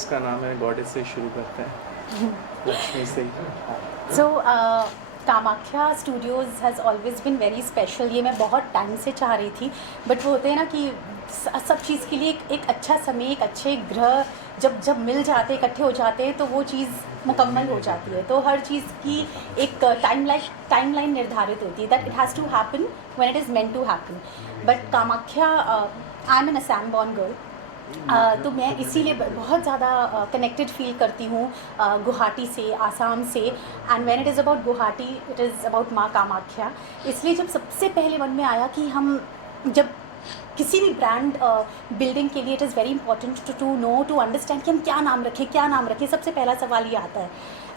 Goddess का नाम है, गॉडेस से शुरू करते हैं, लक्ष्मी से ही। So, Kamakhya Studios has always been very special. ये मैं बहुत टाइम से चाह रही थी, बट वो होते हैं ना कि सब चीज़ के लिए एक अच्छा समय, एक अच्छे ग्रह जब जब मिल जाते हैं, इकट्ठे हो जाते हैं, तो वो चीज़ मुकम्मल हो जाती है। तो हर चीज़ की एक टाइमलाइन निर्धारित होती है, that it has to happen when it is meant to happen. But Kamakhya, I am an Assam born girl, तो मैं इसीलिए बहुत ज़्यादा कनेक्टेड फील करती हूँ गुवाहाटी से, आसाम से। And when it is about Guwahati, it is about माँ कामाख्या। इसलिए जब सबसे पहले मन में आया कि हम जब किसी भी ब्रांड बिल्डिंग के लिए, it is very important to know, to understand कि हम क्या नाम रखें, सबसे पहला सवाल ये आता है।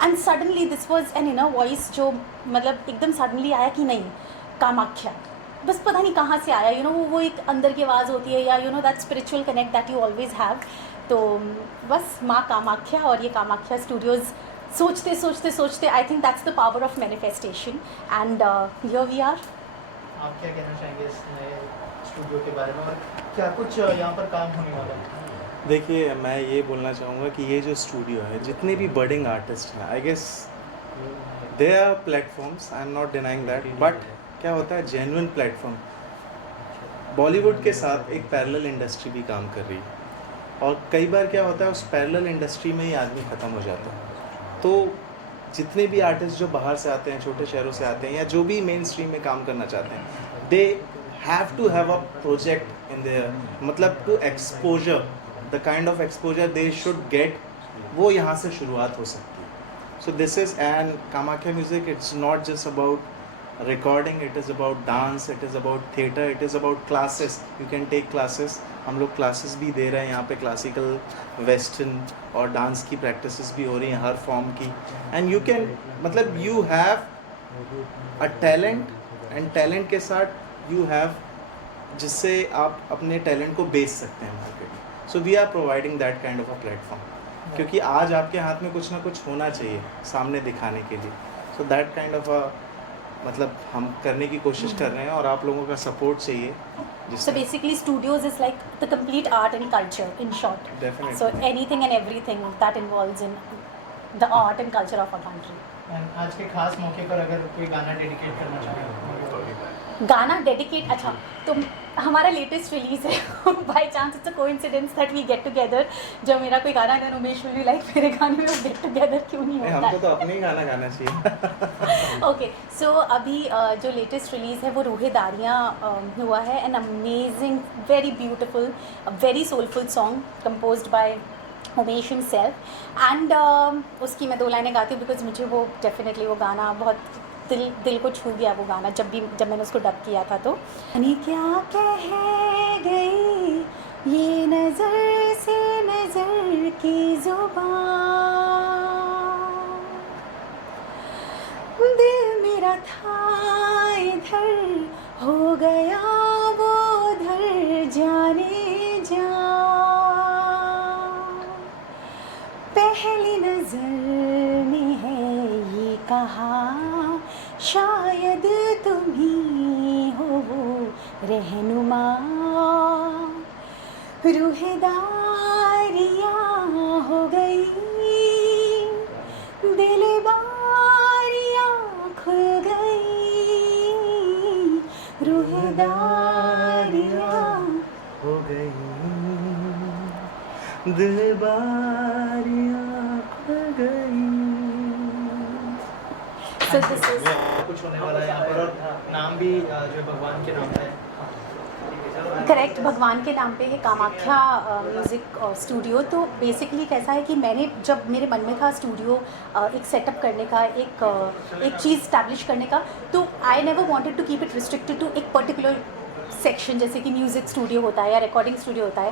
And suddenly this was an inner voice जो मतलब एकदम सडनली आया कि नहीं, कामाख्या। बस पता नहीं कहाँ से आया, वो एक अंदर की आवाज़ होती है, या that spiritual connect that you always have. तो बस माँ कामाख्या और ये कामाख्या स्टूडियोज़, सोचते I think that's the power of manifestation. And here we are. आप क्या कहना चाहेंगे इस नए स्टूडियो के बारे में, और क्या कुछ यहाँ पर काम होने वाला है? देखिए, मैं ये बोलना चाहूँगा कि ये जो स्टूडियो है, जितने भी बडिंग आर्टिस्ट हैं, I guess they are platforms, I am not denying that, but क्या होता है, जेन्युइन प्लेटफॉर्म। बॉलीवुड के साथ एक पैरेलल इंडस्ट्री भी काम कर रही है, और कई बार क्या होता है, उस पैरेलल इंडस्ट्री में ही आदमी ख़त्म हो जाता है। तो जितने भी आर्टिस्ट जो बाहर से आते हैं, छोटे शहरों से आते हैं, या जो भी मेन स्ट्रीम में काम करना चाहते हैं, they have to have a project in there, मतलब to exposure, the kind of exposure they should get, वो यहाँ से शुरुआत हो सकती है। So this is and Kamakhya Music, it's not just about recording, it is about dance, it is about theater, it is about classes. You can take classes. हम लोग classes भी दे रहे हैं यहाँ पे, classical, western और dance की practices भी हो रही हैं हर form की। And you can, मतलब you have a talent, and talent के साथ you have, जिससे आप अपने talent को बेच सकते हैं market में। So we are providing that kind of a platform, क्योंकि आज आपके हाथ में कुछ ना कुछ होना चाहिए सामने दिखाने के लिए। So that kind of a, मतलब हम करने की कोशिश कर रहे हैं, और आप लोगों का सपोर्ट चाहिए। So basically studios is like the complete art and culture in short. Definitely. So anything and everything that involves in the art and culture of our country. And आज के खास मौके पर अगर कोई गाना डेडिकेट करना चाहें, गाना डेडिकेट, अच्छा, तो हमारा लेटेस्ट रिलीज़ है by chance it's a coincidence that we get together. जब मेरा कोई गाना है, उमेश विल बी लाइक, मेरे गाने में गेट टुगेदर क्यों नहीं होता हमको तो अपने ही गाना गाना चाहिए। ओके, सो अभी जो लेटेस्ट रिलीज़ है वो रूहेदारियाँ हुआ है। An amazing, very beautiful, very soulful song composed bye Umesh himself. And उसकी मैं 2 लाइनें गाती हूँ बिकॉज मुझे वो डेफिनेटली वो गाना बहुत दिल को छू गया। वो गाना जब मैंने उसको डब किया था, तो यानी क्या कह गई ये नज़र से नज़र की ज़ुबान, दिल मेरा था इधर, हो गया वो उधर, जाने जा, पहली नज़र में है ये कहा, शायद तुम ही हो वो रहनुमा, रूहेदारियाँ हो गई, दिल बारियाँ खुल गई, रूहेदारियाँ हो गई, दिल बारियाँ खुल गई। So this is कुछ होने वाला है यहाँ पर, और नाम भी जो भगवान के नाम है। करेक्ट, भगवान के नाम पे है कामाख्या म्यूज़िक स्टूडियो। तो बेसिकली कैसा है कि मैंने, जब मेरे मन में था स्टूडियो एक सेटअप करने का, एक चीज़ स्टैब्लिश करने का, तो I never wanted to keep it restricted to एक पर्टिकुलर सेक्शन, जैसे कि म्यूज़िक स्टूडियो होता है या रिकॉर्डिंग स्टूडियो होता है।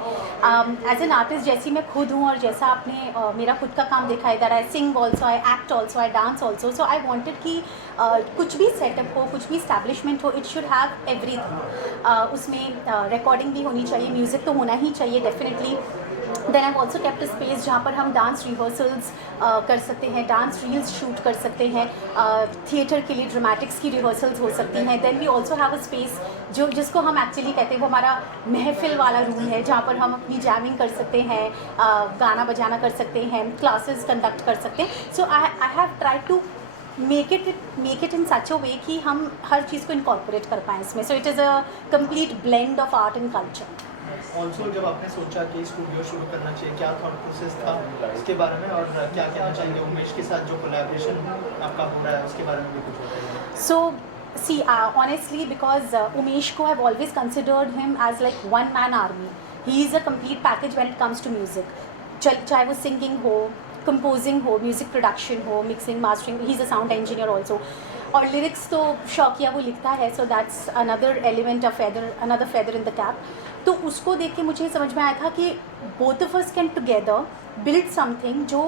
एज एन आर्टिस्ट जैसी मैं खुद हूँ, और जैसा आपने मेरा खुद का काम देखा है, that I sing also, I act also, I dance also. So I wanted कि कुछ भी सेटअप हो, कुछ भी इस्टेब्लिशमेंट हो, इट शुड हैव एवरीथिंग। उसमें रिकॉर्डिंग भी होनी चाहिए, म्यूज़िक तो होना ही चाहिए definitely, then I also kept space जहाँ पर हम डांस रिहर्सल्स कर सकते हैं, डांस रील्स शूट कर सकते हैं, थिएटर के लिए ड्रामेटिक्स की रिहर्सल्स हो सकती हैं. Then we also have a space जिसको हम एक्चुअली कहते हैं वो हमारा महफिल वाला रूम है, जहाँ पर हम अपनी जैमिंग कर सकते हैं, गाना बजाना कर सकते हैं, क्लासेस कंडक्ट कर सकते हैं. So I have try to make it in such a way कि हम हर चीज़ को इनकॉर्पोरेट कर पाएँ इसमें. So it is a complete blend of art and culture. Also जब आपने सोचा कि स्टूडियो शुरू करना चाहिए, क्या थॉट प्रोसेस था इसके बारे में, और क्या कहना चाहेंगे उमेश के साथ जो कोलैबोरेशन आपका हो रहा है उसके बारे में भी कुछ बताइए. So, see, honestly, because Umeshko, I've always considered him as like one man army. He is a complete package when it comes to music. चाहे वो सिंगिंग हो, कंपोजिंग हो, म्यूज़िक प्रोडक्शन हो, mixing mastering, he is a sound engineer also. और lyrics तो शौकिया वो लिखता है, so that's another element of another feather in the cap. तो उसको देख के मुझे समझ में आया था कि both of us can together build something जो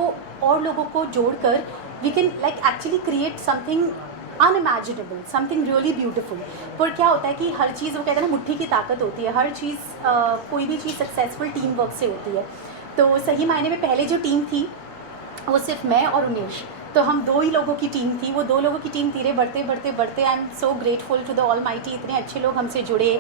और लोगों को जोड़कर we can like actually create something unimaginable, something really beautiful. पर क्या होता है कि हर चीज़ वो कहते हैं ना, मुट्ठी की ताकत होती है. हर चीज़ कोई भी चीज़ सक्सेसफुल टीम वर्क से होती है. तो सही मायने में पहले जो टीम थी वो सिर्फ मैं और उमेश, तो हम 2 ही लोगों की टीम थी. वो 2 लोगों की टीम धीरे बढ़ते I am so grateful to the Almighty. इतने अच्छे लोग हमसे जुड़े,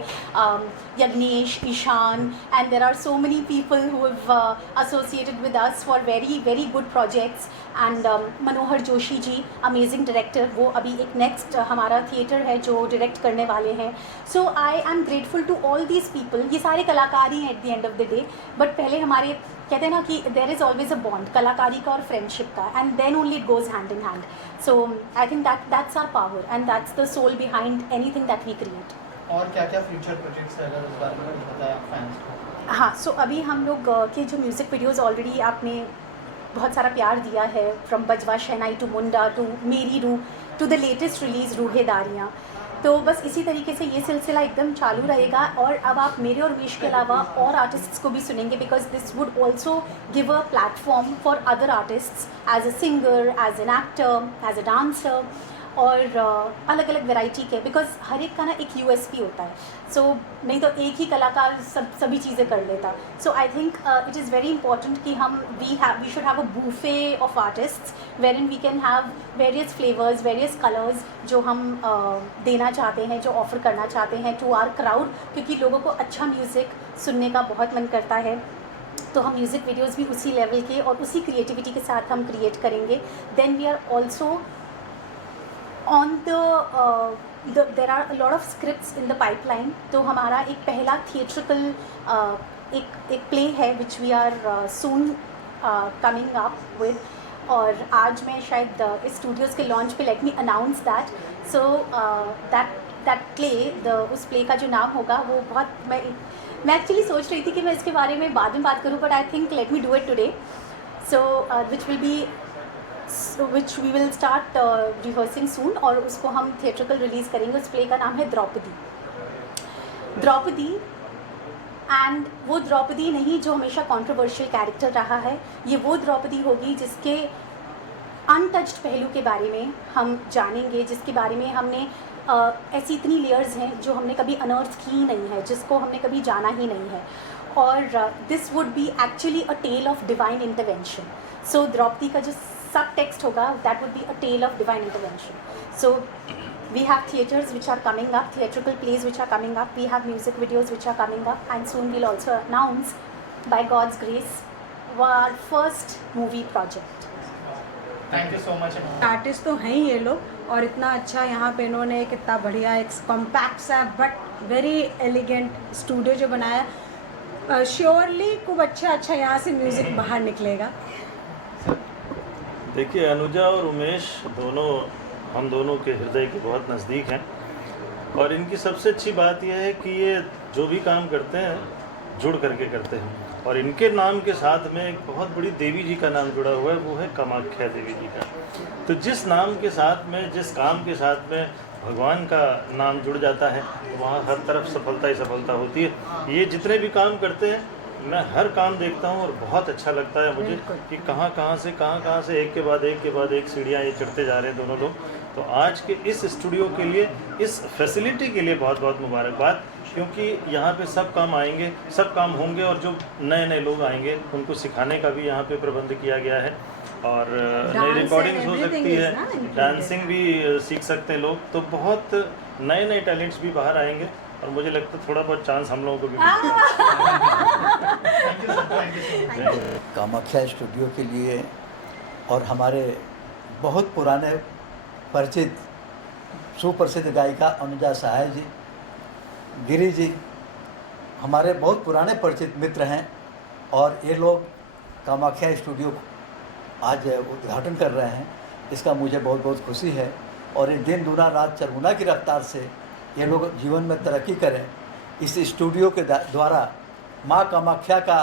Yagnesh, Ishan, and there are so many people who have associated with us for very very good projects. And Manohar Joshi ji, amazing director, वो अभी एक नेक्स्ट हमारा थिएटर है जो डायरेक्ट करने वाले हैं. So I am grateful to all these people. ये सारे कलाकार ही हैं at the end of the day, but पहले हमारे कहते हैं ना कि there is always a bond कलाकारी का और फ्रेंडशिप का, and then only it goes hand in hand. So I think that's our power and that's the soul behind anything that we create. और क्या क्या फ्यूचर प्रोजेक्ट्स है, अगर उस बारे में कुछ बताया फैंस को. हाँ, सो अभी हम लोग के जो म्यूज़िक वीडियोज़ ऑलरेडी आपने बहुत सारा प्यार दिया है, फ्रॉम बजवा शहनाई टू मुंडा टू मेरी रूह टू द लेटेस्ट रिलीज़ रूहेदारियाँ. तो बस इसी तरीके से ये सिलसिला एकदम चालू रहेगा. और अब आप मेरे और उमेश के अलावा और आर्टिस्ट्स को भी सुनेंगे, because this would also give a platform for other artists as a singer, as an actor, as a dancer, और अलग अलग वैरायटी के, बिकॉज हर एक का ना एक USP होता है. सो नहीं तो एक ही कलाकार सभी चीज़ें कर लेता. So I think it is very important कि हम we should have a buffet of artists where in we can have various flavours, various colours जो हम देना चाहते हैं, जो ऑफ़र करना चाहते हैं टू आवर क्राउड, क्योंकि लोगों को अच्छा म्यूज़िक सुनने का बहुत मन करता है. तो हम म्यूज़िक वीडियोज़ भी उसी लेवल के और उसी क्रिएटिविटी के साथ हम क्रिएट करेंगे. Then we are also on there are a lot of scripts in the pipeline. तो हमारा एक पहला थिएट्रिकल एक प्ले है which we are soon coming up with. और आज मैं शायद इस स्टूडियोज़ के लॉन्च पे let me announce that. So that play, उस प्ले का जो नाम होगा वो बहुत मैं एक्चुअली सोच रही थी कि मैं इसके बारे में बाद में बात करूँ, but I think let me do it today. So which we will start rehearsing soon, और उसको हम थिएट्रिकल रिलीज़ करेंगे. उस प्ले का नाम है द्रौपदी. एंड वो द्रौपदी नहीं जो हमेशा कंट्रोवर्शियल कैरेक्टर रहा है, ये वो द्रौपदी होगी जिसके अनटच्ड पहलू के बारे में हम जानेंगे, जिसके बारे में हमने ऐसी इतनी लेयर्स हैं जो हमने कभी अनर्थ की ही नहीं है, जिसको हमने कभी जाना ही नहीं है. और this would be actually a tale of divine intervention. So Draupadi का जो सब टेक्स्ट होगा, that would be a tale of divine intervention. So we have theatres which are coming up, theatrical plays which are coming up, we have music videos which are coming up, and soon we'll also announce, by God's grace, our first movie project. Thank you so much. Artist तो हैं ही ये लोग, और इतना अच्छा यहाँ पे इन्होंने एक इतना बढ़िया एक कॉम्पैक्ट सा बट वेरी एलिगेंट स्टूडियो जो बनाया, श्योरली खूब अच्छा यहाँ से म्यूज़िक बाहर निकलेगा. देखिए, अनुजा और उमेश हम दोनों के हृदय के बहुत नज़दीक हैं, और इनकी सबसे अच्छी बात यह है कि ये जो भी काम करते हैं जुड़ करके करते हैं. और इनके नाम के साथ में एक बहुत बड़ी देवी जी का नाम जुड़ा हुआ है, वो है कामाख्या देवी जी का. तो जिस नाम के साथ में, जिस काम के साथ में भगवान का नाम जुड़ जाता है, वहाँ हर तरफ सफलता ही सफलता होती है. ये जितने भी काम करते हैं, मैं हर काम देखता हूँ और बहुत अच्छा लगता है मुझे कि कहाँ से एक के बाद एक सीढ़ियाँ ये चढ़ते जा रहे हैं दोनों लोग. तो आज के इस स्टूडियो के लिए, इस फैसिलिटी के लिए बहुत बहुत मुबारकबाद, क्योंकि यहाँ पे सब काम आएंगे, सब काम होंगे, और जो नए नए लोग आएंगे उनको सिखाने का भी यहाँ पे प्रबंध किया गया है, और नई रिकॉर्डिंग्स हो सकती है, डांसिंग भी सीख सकते हैं लोग, तो बहुत नए नए टैलेंट्स भी बाहर आएंगे, और मुझे लगता है थोड़ा बहुत चांस हम लोगों को भी कामाख्या स्टूडियो के लिए और हमारे बहुत पुराने परिचित सुप्रसिद्ध गायिका अनुजा सहाय जी, गिरी जी हमारे बहुत पुराने परिचित मित्र हैं, और ये लोग कामाख्या स्टूडियो आज उद्घाटन कर रहे हैं। इसका मुझे बहुत बहुत खुशी है, और ये दिन दूना रात चरगुना की रफ्तार से ये लोग जीवन में तरक्की करें। इस स्टूडियो के द्वारा माँ कामाख्या का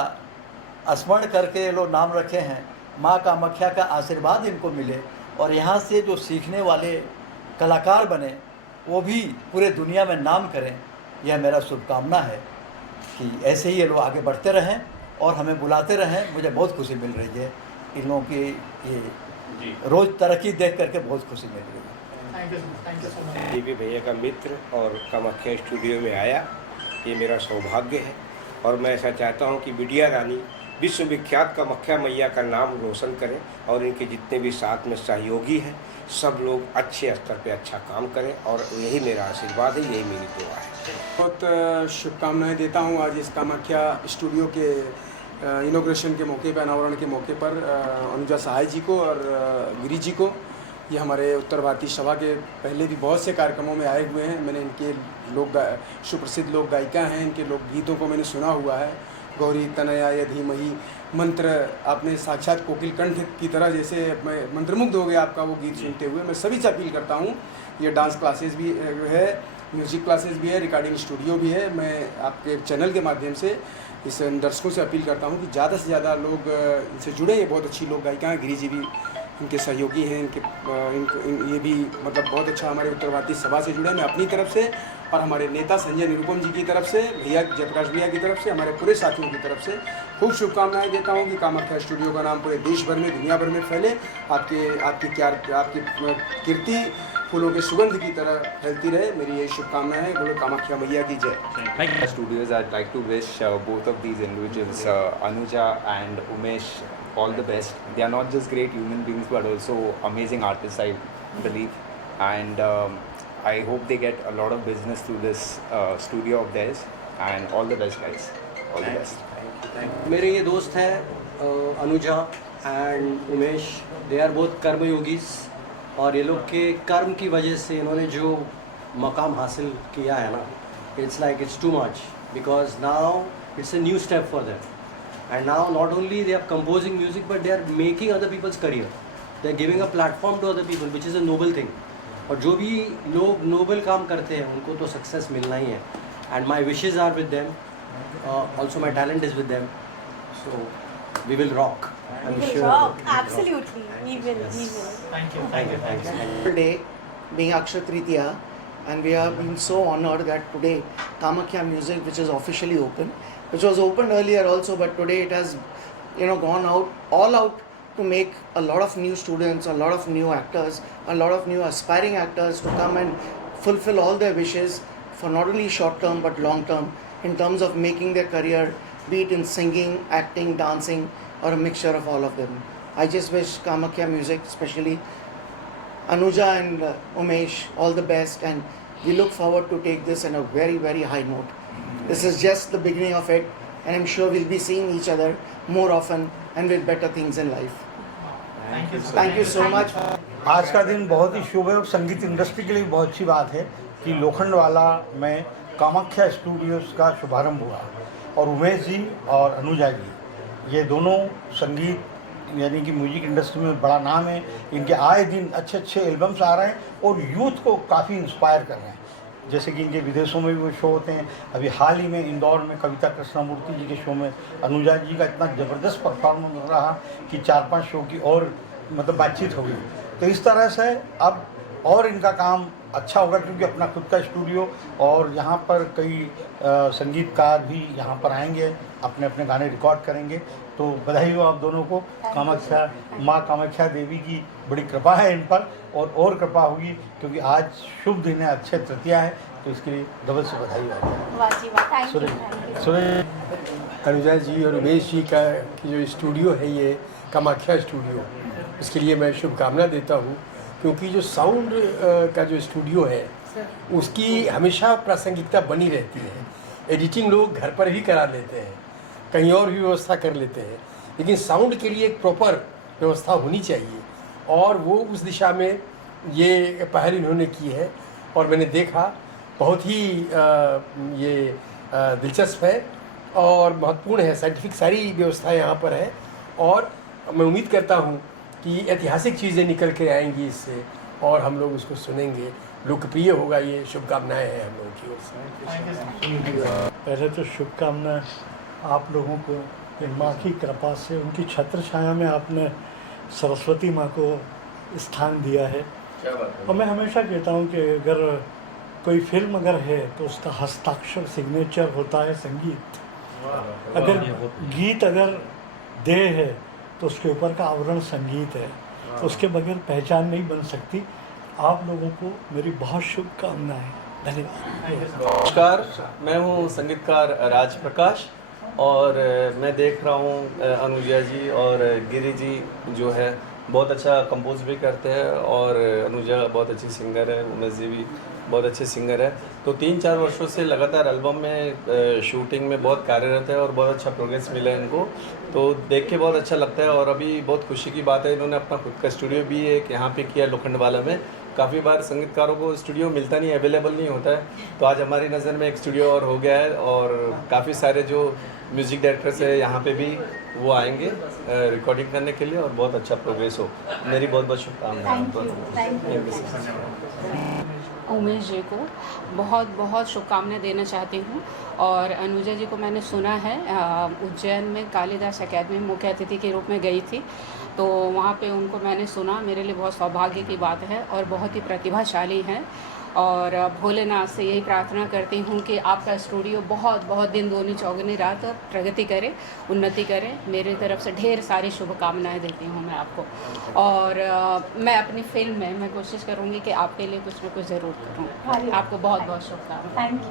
स्मरण करके ये लोग नाम रखे हैं, माँ कामाख्या का आशीर्वाद इनको मिले, और यहाँ से जो सीखने वाले कलाकार बने वो भी पूरे दुनिया में नाम करें। यह मेरा शुभकामना है कि ऐसे ही ये लोग आगे बढ़ते रहें और हमें बुलाते रहें। मुझे बहुत खुशी मिल रही है इन लोगों की ये रोज़ तरक्की देख करके बहुत खुशी मिल रही है। Thank you so much. Devi भैया का मित्र और कामाख्या स्टूडियो में आया, ये मेरा सौभाग्य है, और मैं ऐसा चाहता हूँ कि बिटिया रानी विश्वविख्यात कामाख्या मैया का नाम रोशन करें, और इनके जितने भी साथ में सहयोगी हैं सब लोग अच्छे स्तर पे अच्छा काम करें, और यही मेरा आशीर्वाद है, यही मेरी दुआ है। बहुत शुभकामनाएं देता हूं आज इस कामाख्या स्टूडियो के इनॉग्रेशन के मौके पर, अनावरण के मौके पर अनुजा सहाय जी को और गिरी जी को। ये हमारे उत्तर भारतीय सभा के पहले भी बहुत से कार्यक्रमों में आए हुए हैं। मैंने इनके सुप्रसिद्ध लोक गायिका हैं, इनके लोकगीतों को मैंने सुना हुआ है। गौरी तनया या धीमहि मंत्र, आपने साक्षात कोकिल कंठ की तरह जैसे मैं मंत्रमुग्ध हो गया आपका वो गीत सुनते हुए। मैं सभी से अपील करता हूँ, ये डांस क्लासेस भी है, म्यूज़िक क्लासेस भी है, रिकॉर्डिंग स्टूडियो भी है। मैं आपके चैनल के माध्यम से इस दर्शकों से अपील करता हूँ कि ज़्यादा से ज़्यादा लोग इनसे जुड़े। ये बहुत अच्छी लोक गायिका हैं, गिरी जी भी इनके सहयोगी हैं, ये भी मतलब बहुत अच्छा हमारे उत्तर भारतीय सभा से जुड़े। मैं अपनी तरफ से और हमारे नेता संजय निरुपम जी की तरफ से, भैया जयप्रकाश भैया की तरफ से, हमारे पूरे साथियों की तरफ से खूब शुभकामनाएं देता हूं कि कामाख्या स्टूडियो का नाम पूरे देश भर में, दुनिया भर में फैले। आपकी कीर्ति फूलों के सुगंध की तरह फैलती रहे। मेरी ये शुभकामनाएं है। बोलो कामाख्या मैया की जय। Studios, I'd like to wish both of these individuals, Anuja and Umesh, all the best. They are not just great human beings but also amazing artists, I believe. And I hope they get a lot of business through this studio of theirs. And all the best, guys. All the best. मेरे ये दोस्त हैं Anuja and Umesh. They are both कर्मयोगीज, और ये लोग के कर्म की वजह से इन्होंने जो मकाम हासिल किया है ना, it's like it's too much, because now it's a new step for them. And now not only they are composing music but they are making other people's career, they are giving a platform to other people, which is a noble thing. और जो भी लोग Nobel काम करते हैं उनको तो success मिलना ही है। And my wishes are with them, also my talent is with them, so we will rock. I'm sure. Rock, absolutely. We will. Thank you. Thank you. Day being Akshaya Tritiya, and we have been so honored that today Kamakya Music, which is officially open, which was opened earlier also, but today it has, gone all out to make a lot of new students, a lot of new actors, a lot of new aspiring actors to come and fulfill all their wishes for not only short term but long term in terms of making their career, be it in singing, acting, dancing, or a mixture of all of them. I just wish Kamakya Music, especially Anuja and Umesh, all the best, and we look forward to take this in a very, very high note. This is just the beginning of it, and I'm sure we'll be seeing each other more often and with better things in life. Thank you so much. आज का दिन बहुत ही शुभ है और संगीत industry के लिए बहुत अच्छी बात है कि लोखंडवाला में कामाख्या स्टूडियोज़ का शुभारंभ हुआ, और उमेश जी और अनुजा जी ये दोनों संगीत यानी कि म्यूजिक इंडस्ट्री में बड़ा नाम है। इनके आए दिन अच्छे अच्छे एल्बम्स आ रहे हैं और यूथ को काफ़ी इंस्पायर कर रहे हैं। जैसे कि इनके विदेशों में भी वो शो होते हैं। अभी हाल ही में इंदौर में कविता कृष्णमूर्ति जी के शो में अनुजा जी का इतना ज़बरदस्त परफॉर्मेंस रहा कि 4-5 शो की और मतलब बातचीत हो गई। तो इस तरह से अब और इनका काम अच्छा होगा, क्योंकि अपना खुद का स्टूडियो और यहाँ पर कई संगीतकार भी यहाँ पर आएंगे, अपने अपने गाने रिकॉर्ड करेंगे। तो बधाई हो आप दोनों को। कामाख्या, माँ कामाख्या देवी की बड़ी कृपा है इन पर, और कृपा होगी, क्योंकि आज शुभ दिन है, अच्छे तृतीया है, तो इसके लिए डबल से बधाई हो। वाह जी वाह, थैंक यू। सुरेश अनुजा जी और उमेश जी का जो स्टूडियो है, ये कामाख्या स्टूडियो, इसके लिए मैं शुभकामना देता हूँ, क्योंकि जो साउंड का जो स्टूडियो है उसकी हमेशा प्रासंगिकता बनी रहती है। एडिटिंग लोग घर पर भी करा लेते हैं, कहीं और भी व्यवस्था कर लेते हैं, लेकिन साउंड के लिए एक प्रॉपर व्यवस्था होनी चाहिए, और वो उस दिशा में ये पहल इन्होंने की है। और मैंने देखा बहुत ही ये दिलचस्प है और महत्वपूर्ण है। साइंटिफिक सारी व्यवस्था यहाँ पर है, और मैं उम्मीद करता हूँ कि ऐतिहासिक चीज़ें निकल के आएंगी इससे, और हम लोग उसको सुनेंगे, लोकप्रिय होगा। ये शुभकामनाएं हैं हम लोगों की ओर से। पहले तो शुभकामनाएं आप लोगों को, कि माँ की कृपा से, उनकी छत्र छाया में आपने सरस्वती माँ को स्थान दिया है। और मैं हमेशा कहता हूँ कि अगर कोई फिल्म अगर है तो उसका हस्ताक्षर, सिग्नेचर होता है संगीत। अगर गीत अगर देह है तो उसके ऊपर का आवरण संगीत है, तो उसके बगैर पहचान नहीं बन सकती। आप लोगों को मेरी बहुत शुभकामनाएं। धन्यवाद। नमस्कार, मैं हूँ संगीतकार राज प्रकाश, और मैं देख रहा हूँ अनुजा जी और गिरी जी जो है बहुत अच्छा कंपोज भी करते हैं, और अनुजा बहुत अच्छी सिंगर है, उमेश जी भी बहुत अच्छे सिंगर है। तो 3-4 वर्षों से लगातार एल्बम में शूटिंग में बहुत कार्यरत है, और बहुत अच्छा प्रोग्रेस मिला है इनको, तो देख के बहुत अच्छा लगता है। और अभी बहुत खुशी की बात है, इन्होंने अपना खुद का स्टूडियो भी एक यहाँ पे किया लोखंडवाला में। काफ़ी बार संगीतकारों को स्टूडियो मिलता नहीं, अवेलेबल नहीं होता है, तो आज हमारी नज़र में एक स्टूडियो और हो गया है, और काफ़ी सारे जो म्यूज़िक डायरेक्टर्स है यहाँ पे भी वो आएंगे रिकॉर्डिंग करने के लिए, और बहुत अच्छा प्रोग्रेस हो। मेरी बहुत बहुत शुभकामनाएं। उमेश जी को बहुत बहुत शुभकामनाएं देना चाहती हूँ। और अनुजा जी को मैंने सुना है, उज्जैन में कालिदास अकेडमी में मुख्य अतिथि के रूप में गई थी, तो वहाँ पे उनको मैंने सुना। मेरे लिए बहुत सौभाग्य की बात है, और बहुत ही प्रतिभाशाली हैं। और भोलेनाथ से यही प्रार्थना करती हूँ कि आपका स्टूडियो बहुत बहुत दिन दूनी चौगुनी रात प्रगति करे, उन्नति करे। मेरी तरफ से ढेर सारी शुभकामनाएं देती हूँ मैं आपको। और मैं अपनी फिल्म में मैं कोशिश करूँगी कि आपके लिए कुछ न कुछ ज़रूर करूँ। आपको बहुत बहुत शुभकामनाएं। Thank you.